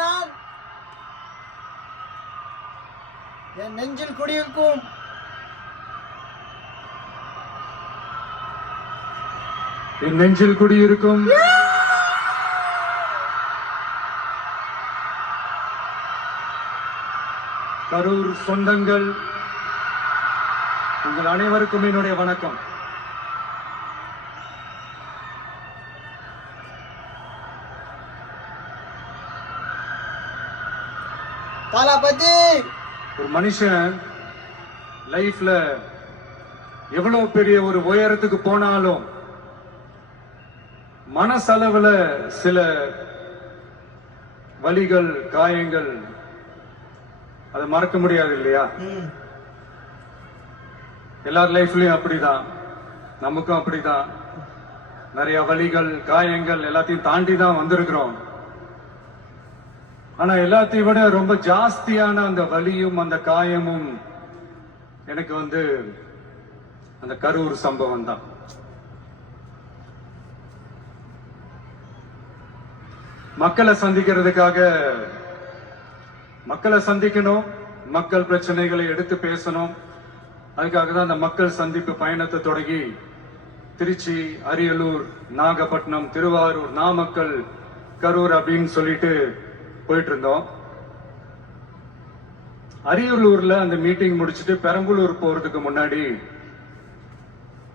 நான் என் நெஞ்சில் குடியிருக்கும் என் நெஞ்சில் குடியிருக்கும் கரூர் சொந்தங்கள் உங்கள் அனைவருக்கும் என்னுடைய வணக்கம். தளபதி, ஒரு மனுஷன் லைஃப்ல எவ்வளவு பெரிய ஒரு உயரத்துக்கு போனாலும் மனசளவுல சில வலிகள், காயங்கள் அதை மறக்க முடியாது இல்லையா? எல்லார் லைஃப்லயும் அப்படிதான், நமக்கும் அப்படிதான். நிறைய வலிகள், காயங்கள் எல்லாத்தையும் தாண்டி தான் வந்திருக்கிறோம். ஆனா எல்லாத்தையும் விட ரொம்ப ஜாஸ்தியான அந்த வலியும் அந்த காயமும் எனக்கு அந்த கரூர் சம்பவம் தான். மக்களை சந்திக்கிறதுக்காக மக்களை சந்திக்கணும், மக்கள் பிரச்சனைகளை எடுத்து பேசணும். அதுக்காக தான் அந்த மக்கள் சந்திப்பு பயணத்தை தொடங்கி திருச்சி, அரியலூர், நாகப்பட்டினம், திருவாரூர், நாமக்கல், கரூர் அப்படின்னு சொல்லிட்டு போயிட்டு இருந்தோம். அரியலூர்ல அந்த மீட்டிங் முடிச்சுட்டு பெரம்பலூர் போறதுக்கு முன்னாடி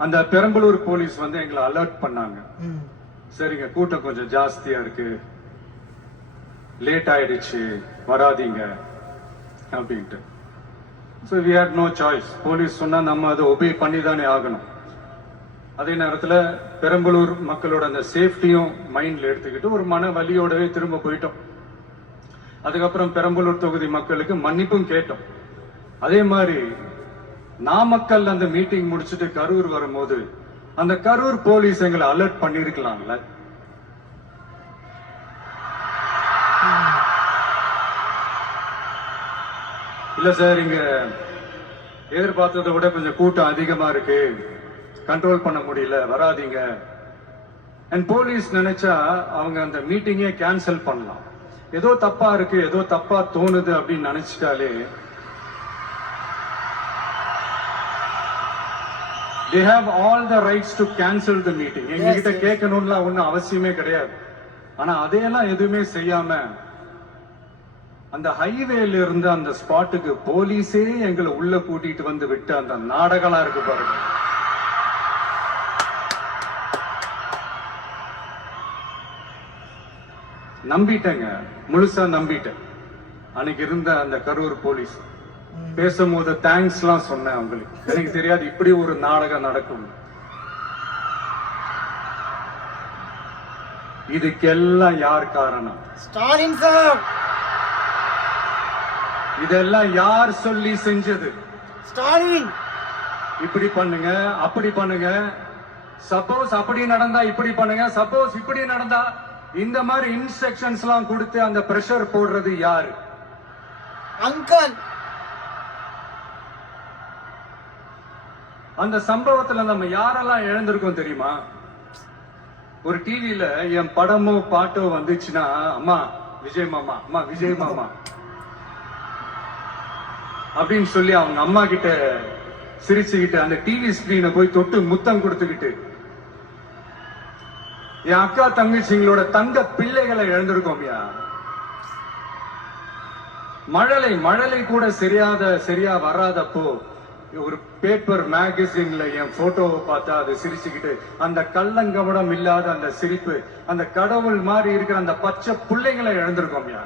அந்த பெரம்பலூர் போலீஸ் எங்களை அலர்ட் பண்ணாங்க. சரிங்க, கூட்டம் கொஞ்சம் ஜாஸ்தியா இருக்கு, லேட் ஆயிடுச்சு, வராதீங்க அப்படின்ட்டு. So we had no choice. Police சொன்னா நம்ம அதை ஒபே பண்ணி தானே ஆகணும். அதே நேரத்தில் பெரம்பலூர் மக்களோட அந்த சேஃப்டியும் மைண்ட்ல எடுத்துக்கிட்டு ஒரு மன வலியோடவே திரும்ப போயிட்டோம். அதுக்கப்புறம் பெரம்பலூர் தொகுதி மக்களுக்கு மன்னிப்பும் கேட்டோம். அதே மாதிரி நாமக்கல் அந்த மீட்டிங் முடிச்சுட்டு கரூர் வரும்போது அந்த கரூர் போலீஸ் எங்களை அலர்ட் பண்ணிருக்கலாம்ல. இல்ல சார், இங்க எதிர்பார்த்ததை விட கொஞ்சம் கூட்டம் அதிகமா இருக்கு, கண்ட்ரோல் பண்ண முடியல, வராதீங்க. அண்ட் போலீஸ் நினைச்சா அவங்க அந்த மீட்டிங்கே கேன்சல் பண்ணலாம். ஏதோ தப்பா இருக்கு, ஏதோ தப்பா தோணுது அப்படின்னு நினைச்சிட்டாலே they have all the rights to cancel the meeting. எங்ககிட்ட கேட்கணும்லாம் ஒன்னும் அவசியமே கிடையாது. ஆனா அதையெல்லாம் எதுவுமே செய்யாம அந்த ஹைவேல இருந்து அந்த ஸ்பாட்டுக்கு போலீஸே எங்களை உள்ள கூட்டிட்டு வந்து விட்டு அந்த நாடகம் இருக்கு பாருங்க. நம்பிட்டேங்க, முழுசா நம்பிட்டேன். அன்னைக்கு இருந்த அந்த கரூர் போலீஸ் பேசும்போது தேங்க்ஸ் எல்லாம் சொன்னேன் அவங்களுக்கு. எனக்கு தெரியாது இப்படி ஒரு நாடகம் நடக்கும். இதுக்கெல்லாம் யார் காரணம்? ஸ்டாலின் சார். இதெல்லாம் யார் சொல்லி செஞ்சது? ஸ்டாலின். இப்படி பண்ணுங்க, அப்படி பண்ணுங்க, சப்போஸ் அப்படி நடந்தா இப்படி பண்ணுங்க, சப்போஸ் இப்படி நடந்தா இந்த மாதிரி இன்ஸ்ட்ரக்ஷன்ஸ் எல்லாம் கொடுத்து அந்த பிரஷர் போடுறது யாரு? அங்கிள். அந்த சம்பவத்துல நம்ம யாரெல்லாம் இழந்திருக்கோம் தெரியுமா? ஒரு டிவில என் படமோ பாட்டோ வந்துச்சுன்னா, அம்மா விஜய் மாமா, அம்மா விஜய் மாமா அப்படின்னு சொல்லி அவங்க அம்மா கிட்ட சிரிச்சுக்கிட்டு அந்த டிவி ஸ்கிரீனை போய் தொட்டு முத்தம் கொடுத்துக்கிட்டு என் அக்கா தங்கச்சிங்களோட தங்க பிள்ளைகளை இழந்திருக்கோம்யா. மழலை கூட சரியா வராதப்போ ஒரு பேப்பர் மேகசின்ல என் போட்டோவை பார்த்தா அது சிரிச்சுக்கிட்டு அந்த கள்ளங்கவடம் இல்லாத அந்த சிரிப்பு, அந்த கடவுள் மாதிரி இருக்கிற அந்த பச்சை பிள்ளைகளை இழந்திருக்கோம்யா.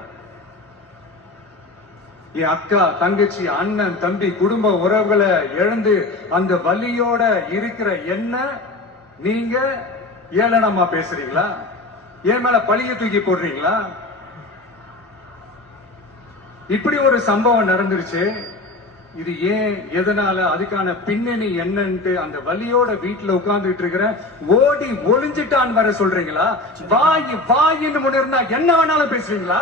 என் அக்கா தங்கச்சி, அண்ணன், தம்பி, குடும்ப உறவுகளை இழந்து அந்த வலியோட இருக்கிற என்ன நீங்க ஏளனமா பேசுறீங்களா? என் மேல பழிய தூக்கி போடுறீங்களா? இப்படி ஒரு சம்பவம் நடந்துருச்சு. இது ஏன், எதனால, அதுக்கான பின்னணி என்னன்ட்டு அந்த வலியோட வீட்டுல உட்கார்ந்துட்டு இருக்கிற ஓடி ஒளிஞ்சிட்டான்னு வர சொல்றீங்களா? வாயின்னு முன்னிருந்தா என்ன வேணாலும் பேசுறீங்களா?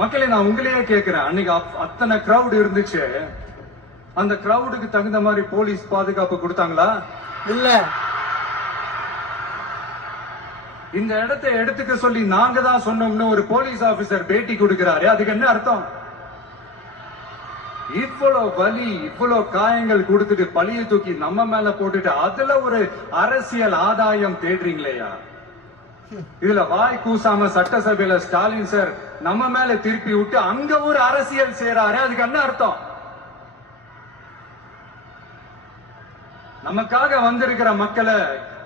மக்களே, நான் உங்களையே கேட்கிறேன், அன்னைக்கு அத்தனை கிரவுட் இருந்துச்சு, அந்த கிரவுடுக்கு தகுந்த மாதிரி போலீஸ் பாதுகாப்பு கொடுத்தாங்களா? இல்ல. இந்த இடத்தை எடுத்துக்க சொல்லி நாங்க தான் சொன்னோம்னு ஒரு போலீஸ் ஆபீசர் பேட்டி கொடுக்கிறாரு. அதுக்கு என்ன அர்த்தம்? இவ்வளவு வலி, இவ்வளவு காயங்கள் கொடுத்துட்டு பழிய தூக்கி நம்ம மேல போட்டுட்டு அதுல ஒரு அரசியல் ஆதாயம் தேடுறீங்களேயா? இதுல வாய் கூசாம சட்டசபையில ஸ்டாலின் சார் நம்ம மேல திருப்பி விட்டு அங்க ஒரு அரசியல் செய்றாரு. அதுக்கு என்ன அர்த்தம்? நமக்காக வந்திருக்கிற மக்களை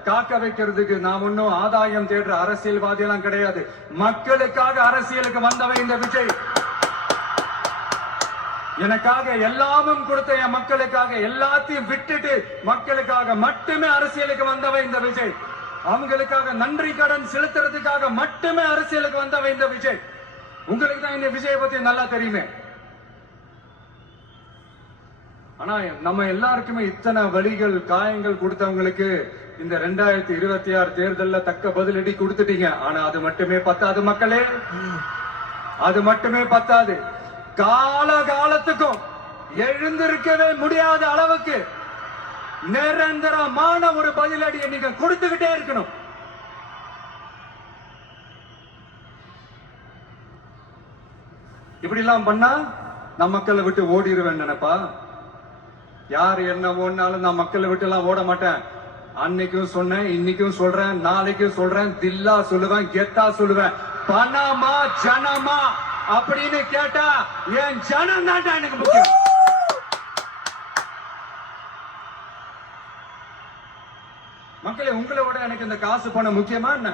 காக்க வைக்கிறதுக்கு நாம் ஒன்னும் ஆதாயம் தேடுற அரசியல்வாதி எல்லாம் கிடையாது. மக்களுக்காக அரசியலுக்கு வந்தவன் இந்த விஜய். எனக்காக எல்லாமும் கொடுத்த என் மக்களுக்காக எல்லாத்தையும் விட்டுட்டு மக்களுக்காக மட்டுமே அரசியலுக்கு வந்தவன் இந்த விஜய். அவங்களுக்காக நன்றி கடன் செலுத்துறதுக்காக மட்டுமே அரசியலுக்கு வந்தவன் இந்த விஜய். உங்களுக்கு தான் இந்த விஜயை பத்தி நல்லா தெரியுமே. ஆனா நம்ம எல்லாருக்குமே இத்தனை வலிகள் காயங்கள் கொடுத்தவங்களுக்கு இந்த 2026 தேர்தல்ல தக்க பதிலடி கொடுத்துட்டீங்க. ஆனா அது மட்டுமே பத்தாது மக்களே, அது மட்டுமே பத்தாது. காலகாலத்துக்கும் எழுந்திருக்கவே முடியாத அளவுக்கு நிரந்தரமான ஒரு பதிலடியை நீங்க கொடுத்துக்கிட்டே இருக்கணும். இப்படி எல்லாம் பண்ணா நான் மக்களை விட்டு ஓடிடுவேன் நினைப்பா? யார் என்ன ஓடினாலும் நான் மக்களை விட்டு எல்லாம் ஓட மாட்டேன். அன்னைக்கும் சொன்னேன், இன்னைக்கும் சொல்றேன், நாளைக்கும் சொல்றேன், தில்லா சொல்லுவேன், கெத்தா சொல்லுவேன். பணமா ஜனமா அப்படின்னு கேட்டா என் ஜனம் தான்டா எனக்கு முக்கியம். மக்களே, உங்களை விட எனக்கு இந்த காசு பணம் முக்கியமா என்ன?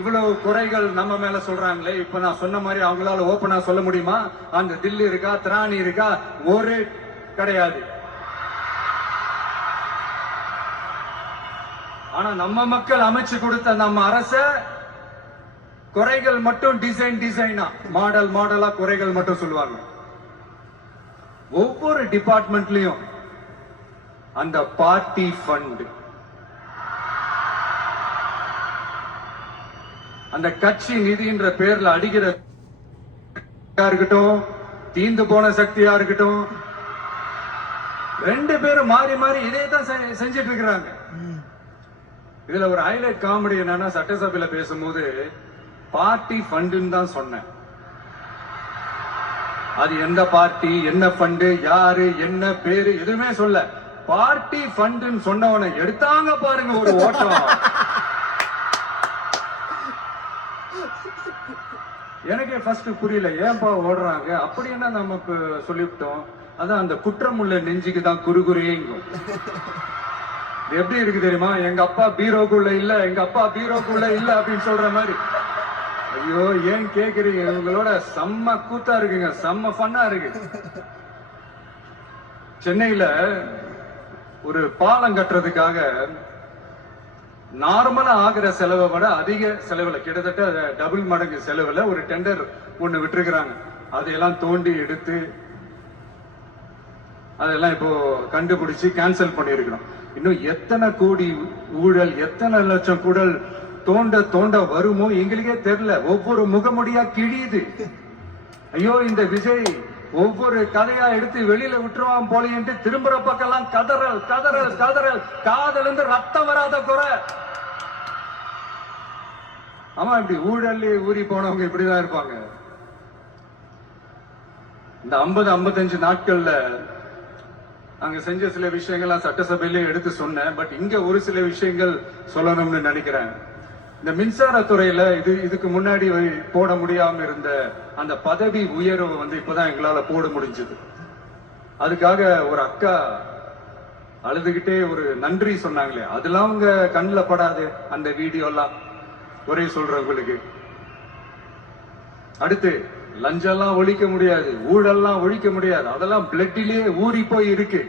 இவ்வளவு குறைகள் நம்ம மேல சொல்றாங்களே, இப்ப நான் சொன்ன மாதிரி அவங்களால ஓபனா சொல்ல முடியுமா? அந்த தில்லி இருக்கா, திராணி இருக்கா? ஒரு கிடையாது. ஆனா நம்ம மக்கள் அமைச்சு கொடுத்த நம்ம அரச குறைகள் மட்டும் டிசைனா மாடல் மாடலா குறைகள் மட்டும் சொல்லுவாங்க. ஒவ்வொரு டிபார்ட்மெண்ட்லயும் அந்த பார்ட்டி ஃபண்ட், அந்த கட்சி நிதின்ற பேர்ல அடிக்கிற இருக்கட்டும், தீந்து போன சக்தியா இருக்கட்டும், ரெண்டு பேரும் மாறி மாறி இதே தான் செஞ்சிட்டு இருக்கிறாங்க. இதுல ஒரு ஹைலைட் காமெடி என்னன்னா, சட்டசபையில பேசும்போது பார்ட்டி ஃபண்டுன்னு தான் சொன்னேன். அது எந்த பார்ட்டி, என்ன ஃபண்டு, யாரு, என்ன பேரு எதுவுமே சொல்ல. பார்ட்டி ஃபண்டுன்னு சொன்னவனை எடுத்தாங்க பாருங்க ஒரு ஓட்டம். எனக்கே ஃபர்ஸ்ட் புரியல, ஏன்பா ஓடுறாங்க அப்படி என்ன நம்ம சொல்லிவிட்டோம். அதான் அந்த குற்றம் உள்ள நெஞ்சுக்கு தான் குறுகுறையும். எப்படி இருக்கு தெரியுமா? எங்க அப்பா பீரோக்குள்ள இல்ல, எங்க அப்பா பீரோக்குள்ள இல்ல அப்படின்னு சொல்ற மாதிரி. ஐயோ, ஏன் கேக்குறீங்க? இவங்களோட செம்ம கூத்தா இருக்குங்க, செம்ம ஃபன்னா இருக்கு. சென்னையில ஒரு பாலம் கட்டுறதுக்காக நார்மலா ஆகிற செலவை விட அதிக செலவுல, கிட்டத்தட்ட டபுள் மடங்கு செலவுல ஒரு டெண்டர் ஒண்ணு விட்டுருக்காங்க. அதையெல்லாம் தோண்டி எடுத்து அதெல்லாம் இப்போ கண்டுபிடிச்சு கேன்சல் பண்ணிருக்கிறோம். இன்னும் எத்தனை கோடி ஊழல், எத்தனை லட்சம் கூடல் தோண்ட தோண்ட வருமோ எங்களுக்கே தெரியல. ஒவ்வொரு முகமுடியா கிழியுது. ஐயோ, இந்த விஜய் ஒவ்வொரு கதையா எடுத்து வெளியில விட்டுருவான் போலேன்ட்டு திரும்புற பக்கம்லாம் கதறல் கதறல் கதறல், காதல் இருந்து ரத்தம் வராத குறை. ஆமா, இப்படி ஊழல் ஊறி போனவங்க இப்படிதான் இருப்பாங்க. இந்த 50-55 நாட்கள்ல அங்க செஞ்ச சில விஷயங்கள் சட்டசபையிலே எடுத்து சொன்னேன். பட் இங்க ஒரு சில விஷயங்கள் சொல்லணும்னு நினைக்கிறேன். இந்த மின்சாரத்துறையில இதுக்கு முன்னாடி போட முடியாம இருந்த அந்த பதவி உயர்வு இப்பதான் எங்களால போட முடிஞ்சது. அதுக்காக ஒரு அக்கா அழுதுகிட்டே ஒரு நன்றி சொன்னாங்களே, அதெல்லாம் உங்க கண்ணில் படாது அந்த வீடியோ எல்லாம். ஒரே சொல்றவங்களுக்கு அடுத்து லஞ்சம்லாம் ஒழிக்க முடியாது, ஊழல்லாம் ஒழிக்க முடியாது, அதெல்லாம் பிளட்டிலேயே ஊறி போய் இருக்கு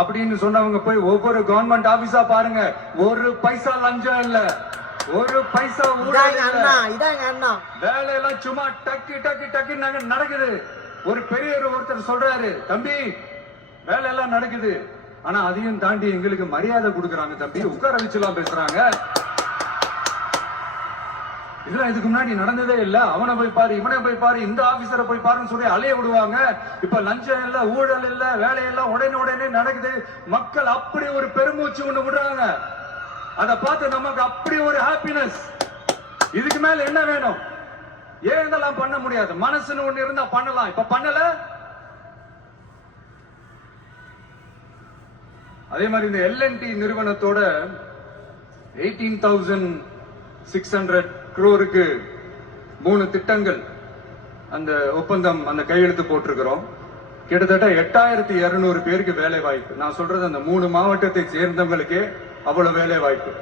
அப்படின்னு சொன்னவங்க போய் ஒவ்வொரு கவர்மெண்ட் ஆபீஸா பாருங்க, ஒரு பைசா லஞ்சம் இல்ல, ஒரு பைசா ஊழல் இல்ல. வேலையெல்லாம் சும்மா டக்கு டக்கு டக்கு நடக்குது. ஒரு பெரியவர் ஒருத்தர் சொல்றாரு, தம்பி வேலையெல்லாம் நடக்குது, ஆனா அதையும் தாண்டி எங்களுக்கு மரியாதை கொடுக்கறாங்க தம்பி, உட்கார வச்சுலாம் பேசுறாங்க. இதெல்லாம் இதுக்கு முன்னாடி நடந்ததே இல்ல. அவனை போய் பாரு, இவனை போய் பாரு, இந்த ஆபீசரை போய் பாருன்னு சொல்லி அலைய விடுவாங்க. இப்ப லஞ்சம் இல்ல, ஊழல் இல்ல, வேலையெல்லாம் உடனே நடக்குது. மக்கள் அப்படி ஒரு பெருமூச்சு ஒண்ணு விடுறாங்க. அதை பார்த்து நமக்கு அப்படி ஒரு ஹாப்பினஸ். இதுக்கு மேல என்ன வேணும்? ஏன் இதெல்லாம் பண்ண முடியாது? மனசுன்னு ஒண்ணு இருந்தா பண்ணலாம். இப்ப பண்ணல. அதே மாதிரி இந்த L&T நிறுவனத்தோட 18,600 crore 3 திட்டங்கள் அந்த ஒப்பந்தம் அந்த கையெழுத்து போட்டிருக்கிறோம். கிட்டத்தட்ட 8,200 பேருக்கு வேலை வாய்ப்பு. நான் சொல்றது அந்த 3 மாவட்டத்தை சேர்ந்தவங்களுக்கே அவ்வளவு வேலை வாய்ப்பு.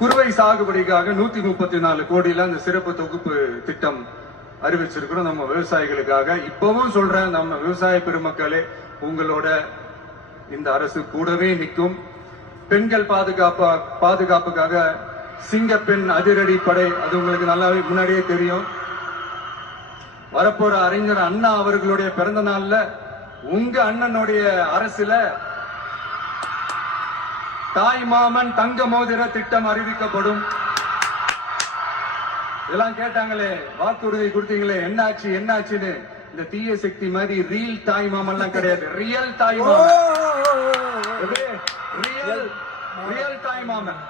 குறுவை சாகுபடிக்காக 134 கோடியில அந்த சிறப்பு தொகுப்பு திட்டம் அறிவிச்சிருக்கிறோம் நம்ம விவசாயிகளுக்காக. இப்பவும் சொல்றேன், நம்ம விவசாய பெருமக்களே, உங்களோட இந்த அரசு கூடவே நிற்கும். பெண்கள் பாதுகாப்புக்காக சிங்கப்பெண் அதிரடி படை, அது உங்களுக்கு நல்லாவே முன்னாடியே தெரியும். வரப்போற அறிஞர் அண்ணா அவர்களுடைய பிறந்த நாள்ல உங்க அண்ணனுடைய அரசுல தாய் மாமன் தங்க மோதிர திட்டம் அறிவிக்கப்படும். இதெல்லாம் கேட்டாங்களே, வாக்குறுதி கொடுத்தீங்களே, என்னாச்சுன்னு. இந்த தீய சக்தி மாதிரி ரீல் தாய் மாமன் எல்லாம் கிடையாது. ரியல் தாய் மாமன், ரியல் தாய் மாமன்.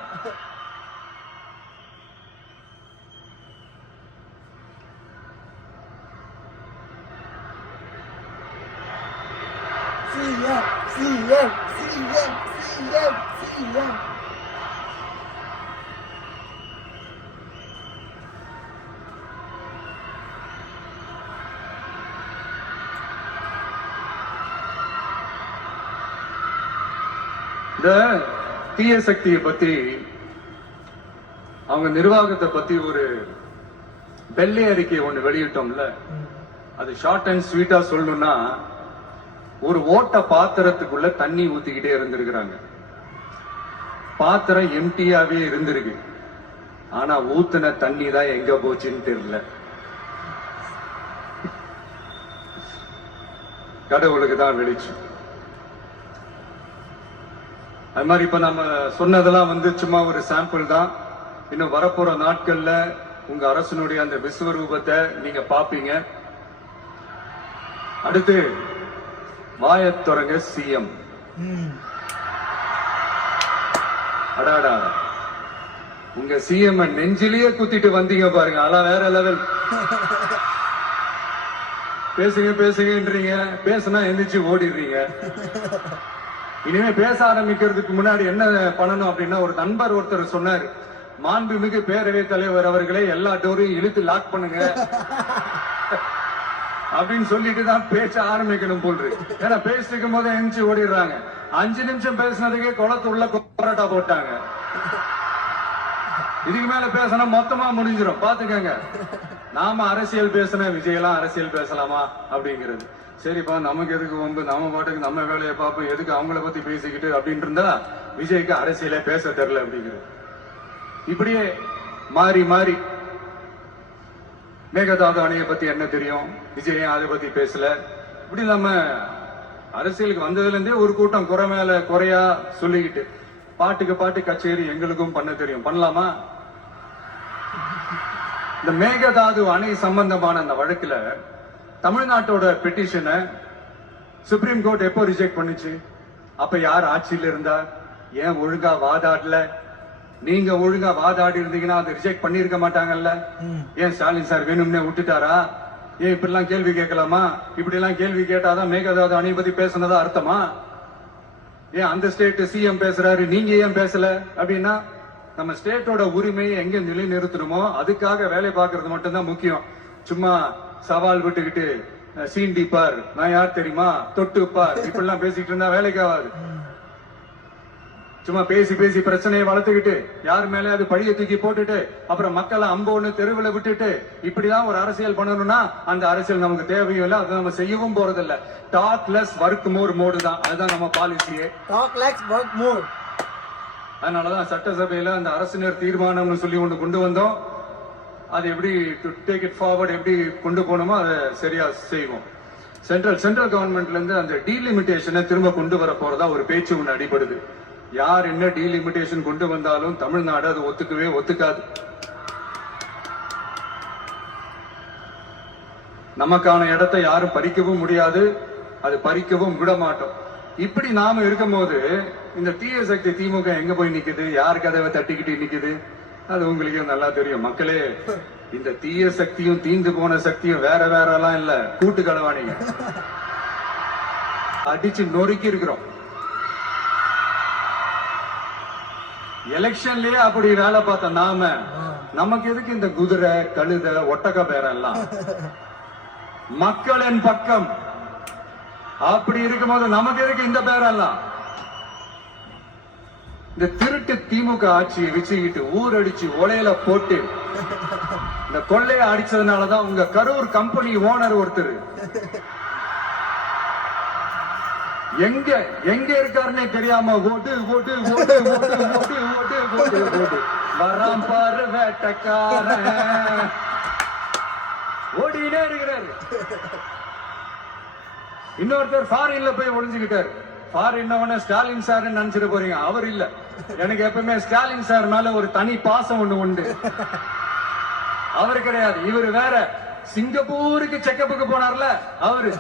CM. இந்த தீய சக்தியை பத்தி, அவங்க நிர்வாகத்தை பத்தி ஒரு வெள்ளை அறிக்கை ஒண்ணு வெளியிட்டோம்ல, அது ஷார்ட் அண்ட் ஸ்வீட்டா சொல்லணும்னா, ஒரு ஓட்ட பாத்திரத்துக்குள்ள தண்ணி ஊத்திக்கிட்டே இருந்திருக்கிறாங்க. பாத்திரம் எம்டியாவே இருந்திருக்கு. ஆனா ஊத்துன தண்ணி தான் எங்க போச்சுன்னு தெரியல. கடவுளுக்கு தான் வெளிச்சம். அது மாதிரி இப்ப நம்ம சொன்னதெல்லாம் சும்மா ஒரு சாம்பிள் தான். இன்னும் வரப்போற நாட்கள்ல உங்க அரசனுடைய அந்த விஸ்வரூபத்தை நீங்க பாப்பீங்க. அடுத்து வாயத்துறங்க சிஎம். அடாடா, உங்க சிஎம் நெஞ்சிலேயே குத்திட்டு வந்தீங்க பாருங்க. அதெல்லாம் வேற லெவல். பேசுங்கன்றீங்க, பேசுனா எந்திரிச்சு ஓடிடுறீங்க. இனிமே பேச ஆரம்பிக்கிறதுக்கு முன்னாடி என்ன பண்ணணும் அப்படின்னா, ஒரு நண்பர் ஒருத்தர் சொன்னார், மாண்புமிகு பேரவைத் தலைவர் அவர்களே எல்லா டோரையும் இழுத்து லாக் பண்ணுங்க அப்படின்னு சொல்லிட்டு தான் பேச்ச ஆரம்பிக்கணும் போல் இருக்கு. ஏன்னா பேசிக்கும் போது எந்திரிச்சு ஓடிடுறாங்க. 5 நிமிஷம் பேசினதுக்கே குளத்துள்ள போராட்டா போட்டாங்க. இதுக்கு மேல பேசினா மொத்தமா முடிஞ்சிடும். பாத்துக்கங்க. நாம அரசியல் பேசின விஜயெல்லாம் அரசியல் பேசலாமா அப்படிங்கிறது. சரிப்பா, நமக்கு எதுக்கு வம்பு, நம்ம பாட்டுக்கு நம்ம வேலையை பார்ப்போம், எதுக்கு அவங்கள பத்தி பேசிக்கிட்டு அப்படின்னு இருந்தா விஜய்க்கு அரசியலே பேச தெரியல அப்படிங்கிறது. இப்படியே மாறி மாறி மேகதாது அணையை பத்தி என்ன தெரியும், விஜய் அதை பத்தி பேசல. இப்படி நம்ம அரசியலுக்கு வந்ததுல இருந்தே ஒரு கூட்டம் குறை மேல குறையா சொல்லிக்கிட்டு பாட்டுக்கு பாட்டு கச்சேரி எங்களுக்கும் பண்ண தெரியும். பண்ணலாமா? இந்த மேகதாது அணை சம்பந்தமான அந்த வழக்குல தமிழ்நாட்டோட பெட்டிஷனை சுப்ரீம் கோர்ட் எப்போ ரிஜெக்ட் பண்ணுச்சு? அப்ப யார் ஆட்சியில இருந்தா? ஏன் ஒழுங்கா வாதாடல? நீங்க ஒழுங்கா வாதாடி இருந்தீங்கன்னா அதை ரிஜெக்ட் பண்ணிருக்க மாட்டாங்கல்ல. ஏன் ஸ்டாலின் சார் வேணும்னே விட்டுட்டாரா? ஏன் இப்படி எல்லாம் கேள்வி கேட்கலாமா? இப்படி எல்லாம் கேள்வி கேட்டாதான் மேகதாது அணை பத்தி பேசுனதா அர்த்தமா? ஏன் அந்த ஸ்டேட் சிஎம் பேசுறாரு, நீங்க ஏன் பேசல? அப்படின்னா நம்ம ஸ்டேட்டோட உரிமையை எங்க நிலைநிறுத்தணுமோ அதுக்காக வேலை பார்க்கறது மட்டும்தான் முக்கியம். சும்மா சவால் விட்டுக்கிட்டு சீண்டிப்பார், நான் யார் தெரியுமா, தொட்டுப்பார், இப்படிலாம் பேசிட்டு இருந்தா வேலைக்கு ஆகாது. சும்மா பேசி பேசி பிரச்சனையை வளர்த்துக்கிட்டு யார் மேலே அது பழிய தூக்கி போட்டுட்டு அப்புறம் மக்களை அம்போன்னு தெருவில் விட்டுட்டு இப்படிதான் ஒரு அரசியல் பண்ணணும்னா அந்த அரசியல் நமக்கு தேவையும் இல்லை, அதை நம்ம செய்யவும் போறதில்லை. Talk less work more mode தான், அதுதான் நம்ம பாலிசியே. Talk less work more. அதனாலதான் சட்டசபையில அந்த அரசினர் தீர்மானம்னு சொல்லி ஒன்று கொண்டு வந்தோம். அது எப்படி டேக் இட் ஃபார்வர்ட், எப்படி கொண்டு போகணுமோ அதை சரியா செய்வோம். சென்ட்ரல் கவர்மெண்ட்ல இருந்து அந்த டீலிமிட்டேஷனை திரும்ப கொண்டு வர போறதா ஒரு பேச்சு ஒன்று அடிபடுது. யார் என்ன டீலிமிட்டேஷன் கொண்டு வந்தாலும் தமிழ்நாடு அது ஒத்துக்கவே ஒத்துக்காது. நமக்கான இடத்தை யாரும் பறிக்கவும் முடியாது, அது பறிக்கவும் விட மாட்டோம். இப்படி நாம இருக்கும்போது இந்த தீய சக்தி திமுக எங்க போய் நிக்குது, யார் கதவை தட்டிக்கிட்டு நிக்குது, அது உங்களுக்கு நல்லா தெரியும். மக்களே, இந்த தீய சக்தியும் தீந்து போன சக்தியும் வேற வேற எல்லாம் இல்ல, கூட்டு களவாணிங்க. அடிச்சு நொறுக்கி இருக்கிறோம். எலெக்ஷன்லயே அப்படி வேலை பார்த்த நாம, நமக்கு எதுக்கு இந்த குதிரை கழுத ஒட்டக பேரெல்லாம்? மக்களின் பக்கம் அப்படி இருக்கும்போது நமக்கு எதுக்கு இந்த பேரெல்லாம்? இந்த திருட்டு திமுக ஆட்சியை வச்சுக்கிட்டு ஊரடிச்சு ஒலையில போட்டு இந்த கொள்ளைய அடிச்சதுனாலதான் உங்க கரூர் கம்பெனி ஓனர் ஒருத்தர் எங்க எங்க இருக்காருன்னே தெரியாம ஓட்டு ஓட்டு ஓட்டு ஓட்டு ஓட்டு ஓட்டு ஓட்டு ஓட்டு வராம் பாரு வேட்டக்காரன் ஓடினே இருக்கிறாரு. இன்னொருத்தர் ஃபாரின்ல போய் ஒளிஞ்சுக்கிட்டாரு. ஃபாரின் ஸ்டாலின் சார் நினைச்சிட்டு போறீங்க, அவர் இல்ல. எனக்கு எப்பவுமே ஸ்டாலின் சார் மேல ஒரு தனி பாசம் ஒண்ணு உண்டு. அவரு கிடையாது, இவரு வேற. சிங்கப்பூருக்கு செக்கப்புக்கு போனார்ல அவரு.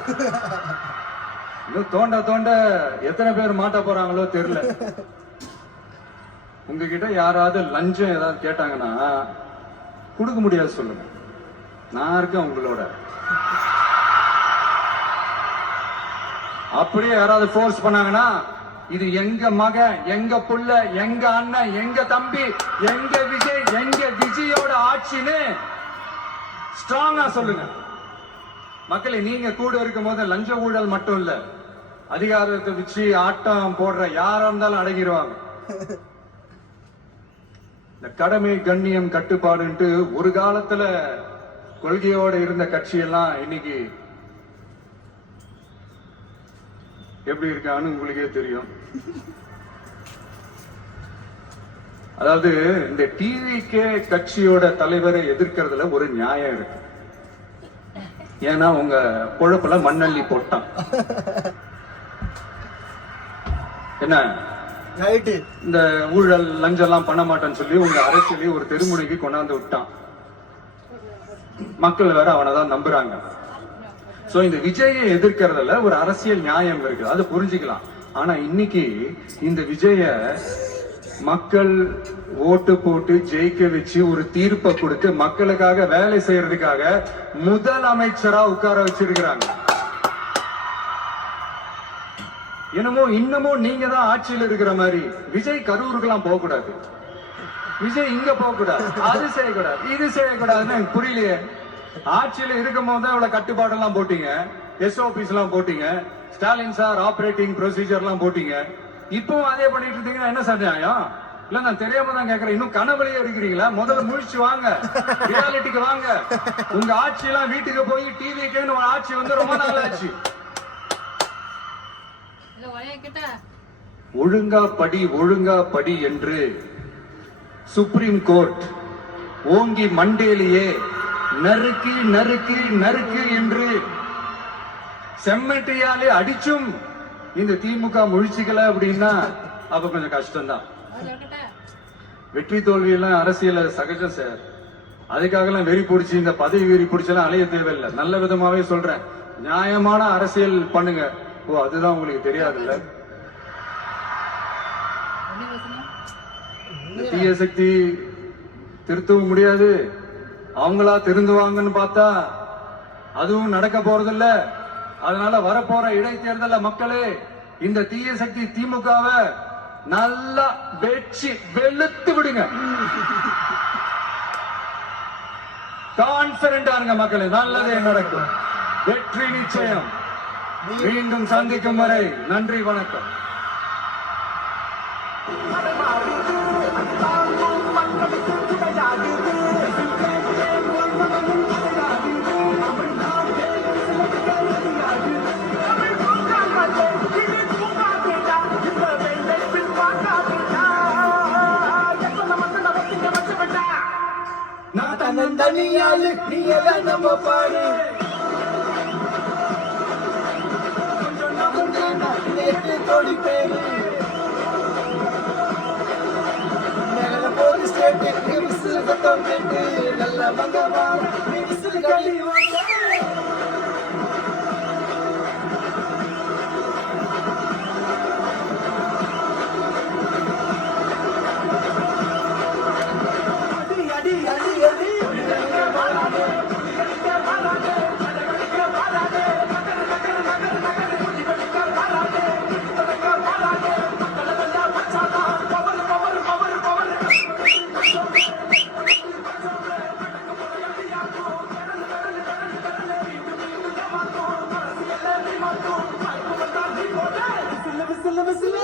இன்னும் தோண்ட தோண்ட எத்தனை பேர் மாட்ட போறாங்களோ தெரியல. உங்ககிட்ட யாராவது லஞ்சம் ஏதாவது கேட்டாங்கன்னா கொடுக்க முடியாது சொல்லுங்க, நான் இருக்கேன் உங்களோட. அப்படியே யாராவது ஃபோர்ஸ் பண்ணாங்கன்னா இது எங்க மகன், எங்க புள்ள, எங்க அண்ணன், எங்க தம்பி, எங்க விஜய், எங்க விஜயோட ஆட்சின்னு ஸ்ட்ராங்கா சொல்லுங்க. மக்களை, நீங்க கூட இருக்கும் போது லஞ்ச ஊழல் மட்டும் இல்ல, அதிகாரத்தை வச்சு ஆட்டம் போடுற யாரா இருந்தாலும் அடங்கிடுவாங்க. இந்த கடமை கண்ணியம் கட்டுப்பாடுன்ட்டு ஒரு காலத்துல கொள்கையோட இருந்த கட்சியெல்லாம் இன்னைக்கு எப்படி இருக்கான்னு உங்களுக்கே தெரியும். அதாவது இந்த டிவிகே கட்சியோட தலைவரை எதிர்க்கிறதுல ஒரு நியாயம் இருக்கு. ஏன்னா உங்க பொழப்புல மண்ணள்ளி போட்டான். என்ன இந்த ஊழல் லஞ்சம் எல்லாம் பண்ண மாட்டேன்னு சொல்லி உங்க அரசியலே ஒரு தெருமுனைக்கு கொண்டாந்து விட்டான். மக்கள் வேற அவனதான் நம்புறாங்க. சோ இந்த விஜயை எதிர்க்கிறதுல ஒரு அரசியல் நியாயம் இருக்கு, அது புரிஞ்சுக்கலாம். ஆனா இன்னைக்கு இந்த விஜய மக்கள் ஓட்டு போட்டு ஜெயிக்க வச்சு ஒரு தீர்ப்பை கொடுத்து மக்களுக்காக வேலை செய்யறதுக்காக முதல் அமைச்சரா உட்கார வச்சிருக்கிறாங்க. என்னமோ இன்னமும் நீங்க தான் ஆட்சியில் இருக்கிற மாதிரி. விஜய் கரூருக்கெல்லாம் போக கூடாது, விஜய் இங்க போக கூடாது, அது செய்யக்கூடாது, இது செய்யக்கூடாதுன்னு எனக்கு புரியலையே. ஆட்சியில இருக்கும் போது தான் இவ்வளவு கட்டுப்பாடு எல்லாம் போட்டீங்க, SOPs எல்லாம் போட்டீங்க, ஸ்டாலின் சார் ஆபரேட்டிங் ப்ரொசீஜர் எல்லாம் போட்டீங்க. இப்பவும் அதே பண்ணிட்டு இருந்தீங்கன்னா என்ன சார் நியாயம்? இல்ல நான் தெரியாம தான் கேக்குறேன், இன்னும் கனவுலயே இருக்கிறீங்களா? முதல்ல முழிச்சு வாங்க, ரியாலிட்டிக்கு வாங்க. உங்க ஆட்சி எல்லாம் வீட்டுக்கு போய் டிவிக்குன்னு ஒரு ஆட்சி வந்து ரொம்ப நாள் ஆச்சு. ஒழுங்கா படி என்று சுப்ரீம் கோர்ட் ஓங்கி மண்டேலியே நறுக்கு நறுக்கு நறுக்கு என்று செம்மட்டியாலே அடிச்சும் இந்த திமுக முழிச்சுக்கல அப்படின்னா அப்ப கொஞ்சம் கஷ்டம்தான். வெற்றி தோல்வி எல்லாம் அரசியல சகஜம் சார். அதுக்காக எல்லாம் வெறி பிடிச்சி இந்த பதவி வெறி பிடிச்செல்லாம் அலைய தேவையில்லை. நல்ல விதமாவே சொல்றேன், நியாயமான அரசியல் பண்ணுங்க. ஓ, அதுதான் உங்களுக்கு தெரியாதுல்ல. தீய சக்தி திருத்தவும் முடியாது, அவங்களா திருந்துவாங்கன்னு பார்த்தா அதுவும் நடக்க போறதில்ல. அதனால வரப்போற இடைத்தேர்தல மக்களே, இந்த தீய சக்தி திமுகவை நல்லா வெச்சு வெளுத்து விடுங்க. கான்பிடண்டா இருங்க மக்களே, நல்லதே நடக்கும், வெற்றி நிச்சயம். மீண்டும் சந்திக்கும் வரை நன்றி, வணக்கம். தனியாளு நீ எல்லாம் நம்ம பாரு, கொஞ்சம் நம்ம தோடி பேரு போலீஸ் ஸ்டேட்டு விசில் கத்தம் கேட்டு நல்ல மங்கவா விசில் கழி பஸ்ல